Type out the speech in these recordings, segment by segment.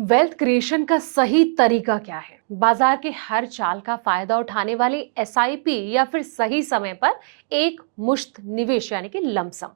Wealth creation का सही तरीका क्या है? बाजार के हर चाल का फायदा उठाने वाली एसआईपी या फिर सही समय पर एक मुश्त निवेश यानी कि लमसम।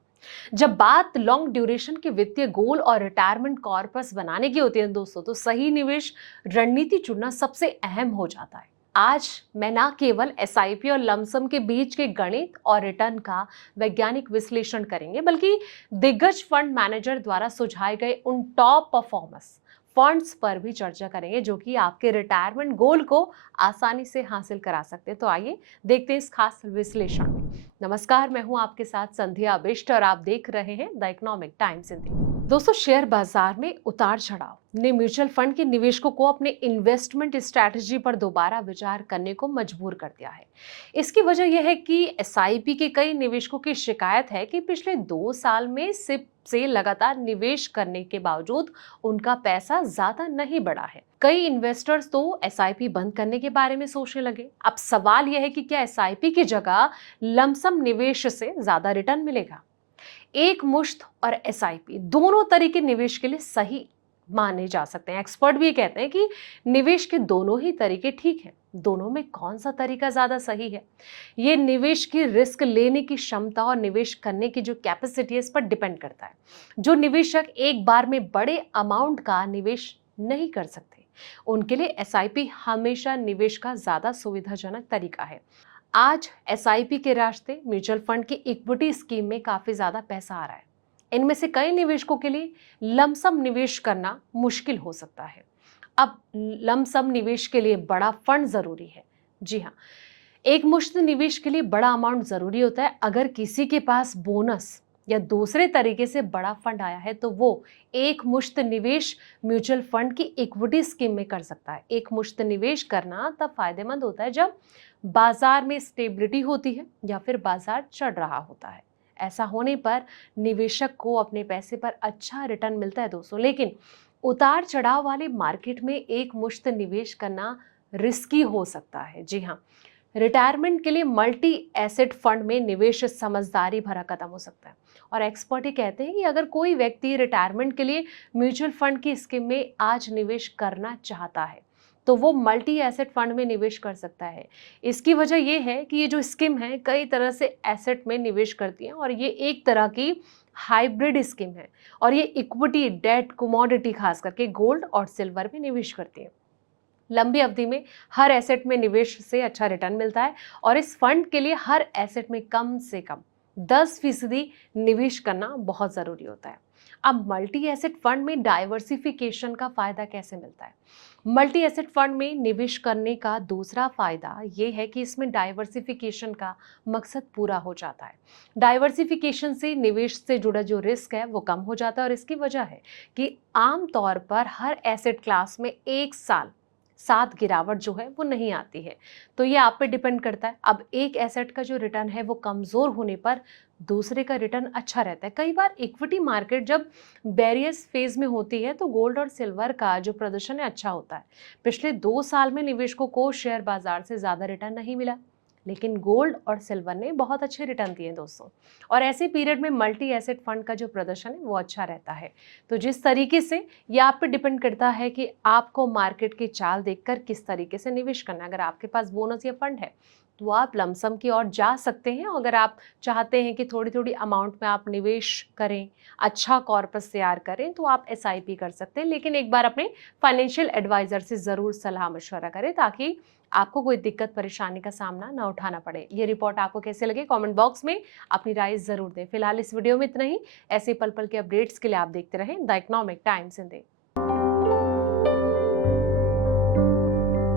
जब बात लॉन्ग ड्यूरेशन के वित्तीय गोल और रिटायरमेंट कॉर्पस बनाने की होती है दोस्तों, तो सही निवेश रणनीति चुनना सबसे अहम हो जाता है। आज मैं ना केवल एसआईपी और लमसम के बीच के गणित और रिटर्न का वैज्ञानिक विश्लेषण करेंगे, बल्कि दिग्गज फंड मैनेजर द्वारा सुझाए गए उन टॉप परफॉर्मेंस फंड्स पर भी चर्चा करेंगे जो कि आपके रिटायरमेंट गोल को आसानी से हासिल करा सकते हैं। तो आइए देखते हैं इस खास विश्लेषण में। नमस्कार, मैं हूं आपके साथ संध्या बिष्ट और आप देख रहे हैं द इकोनॉमिक टाइम्स हिंदी। दोस्तों, शेयर बाजार में उतार चढ़ाव ने म्यूचुअल फंड के निवेशकों को अपने इन्वेस्टमेंट स्ट्रैटेजी पर दोबारा विचार करने को मजबूर कर दिया है। इसकी वजह यह है कि एसआईपी के कई निवेशकों की शिकायत है कि पिछले 2 साल में सिप से लगातार निवेश करने के बावजूद उनका पैसा ज्यादा नहीं बढ़ा है। कई इन्वेस्टर्स तो एसआईपी बंद करने के बारे में सोचने लगे। अब सवाल यह है कि क्या एसआईपी की जगह लमसम निवेश से ज्यादा रिटर्न मिलेगा? एक मुश्त और एसआईपी दोनों तरीके निवेश के लिए सही माने जा सकते हैं। एक्सपर्ट भी ये कहते हैं कि निवेश के दोनों ही तरीके ठीक हैं। दोनों में कौन सा तरीका ज्यादा सही है, ये निवेश की रिस्क लेने की क्षमता और निवेश करने की जो कैपेसिटी है इस पर डिपेंड करता है। जो निवेशक एक बार में बड़े अमाउंट का निवेश नहीं कर सकते, उनके लिए एसआईपी हमेशा निवेश का ज्यादा सुविधाजनक तरीका है। आज एसआईपी के रास्ते म्यूचुअल फंड की इक्विटी स्कीम में काफी ज्यादा पैसा आ रहा है। इनमें से कई निवेशकों के लिए लमसम निवेश करना मुश्किल हो सकता है। अब लमसम निवेश के लिए बड़ा फंड जरूरी है। जी हाँ, एक मुश्त निवेश के लिए बड़ा अमाउंट जरूरी होता है। अगर किसी के पास बोनस या दूसरे तरीके से बड़ा फंड आया है तो वो एक मुश्त निवेश म्यूचुअल फंड की इक्विटी स्कीम में कर सकता है। एक मुश्त निवेश करना तब फायदेमंद होता है जब बाजार में स्टेबिलिटी होती है या फिर बाजार चढ़ रहा होता है। ऐसा होने पर निवेशक को अपने पैसे पर अच्छा रिटर्न मिलता है दोस्तों। लेकिन उतार चढ़ाव वाली मार्केट में एक मुश्त निवेश करना रिस्की हो सकता है। जी हाँ, रिटायरमेंट के लिए मल्टी एसेट फंड में निवेश समझदारी भरा कदम हो सकता है। और एक्सपर्ट ही कहते हैं कि अगर कोई व्यक्ति रिटायरमेंट के लिए म्यूचुअल फंड की स्कीम में आज निवेश करना चाहता है तो वो मल्टी एसेट फंड में निवेश कर सकता है। इसकी वजह ये है कि ये जो स्कीम है कई तरह से एसेट में निवेश करती है और ये एक तरह की हाइब्रिड स्कीम है। और ये इक्विटी, डेट, कमोडिटी, खास करके गोल्ड और सिल्वर में निवेश करती है। लंबी अवधि में हर एसेट में निवेश से अच्छा रिटर्न मिलता है और इस फंड के लिए हर एसेट में कम से कम 10% निवेश करना बहुत जरूरी होता है। अब मल्टी एसेट फंड में डाइवर्सिफिकेशन का फायदा कैसे मिलता है? मल्टी एसेट फंड में निवेश करने का दूसरा फायदा यह है कि इसमें डाइवर्सिफिकेशन का मकसद पूरा हो जाता है। डाइवर्सिफिकेशन से निवेश से जुड़ा जो रिस्क है वो कम हो जाता है और इसकी वजह है कि आमतौर पर हर एसेट क्लास में एक साल साथ गिरावट जो है वो नहीं आती है। तो ये आप पे डिपेंड करता है। अब एक एसेट का जो रिटर्न है वो कमजोर होने पर दूसरे का रिटर्न अच्छा रहता है। कई बार इक्विटी मार्केट जब बेरियस फेज में होती है तो गोल्ड और सिल्वर का जो प्रदर्शन है अच्छा होता है। पिछले 2 साल में निवेशकों को शेयर बाजार से ज्यादा रिटर्न नहीं मिला, लेकिन गोल्ड और सिल्वर ने बहुत अच्छे रिटर्न दिए दोस्तों। और ऐसे पीरियड में मल्टी एसेट फंड का जो प्रदर्शन है वो अच्छा रहता है। तो जिस तरीके से ये आप पे डिपेंड करता है कि आपको मार्केट की चाल देखकर किस तरीके से निवेश करना है। अगर आपके पास बोनस या फंड है तो आप लमसम की ओर जा सकते हैं। अगर आप चाहते हैं कि थोड़ी थोड़ी अमाउंट में आप निवेश करें, अच्छा कॉर्पस तैयार करें, तो आप एसआईपी कर सकते हैं। लेकिन एक बार अपने फाइनेंशियल एडवाइजर से जरूर सलाह मशवरा करें ताकि आपको कोई दिक्कत परेशानी का सामना ना उठाना पड़े। ये रिपोर्ट आपको कैसे लगे कमेंट बॉक्स में अपनी राय जरूर दें। फिलहाल इस वीडियो में इतना ही। ऐसे पल पल के अपडेट्स के लिए आप देखते रहें द इकोनॉमिक टाइम्स हिंदी।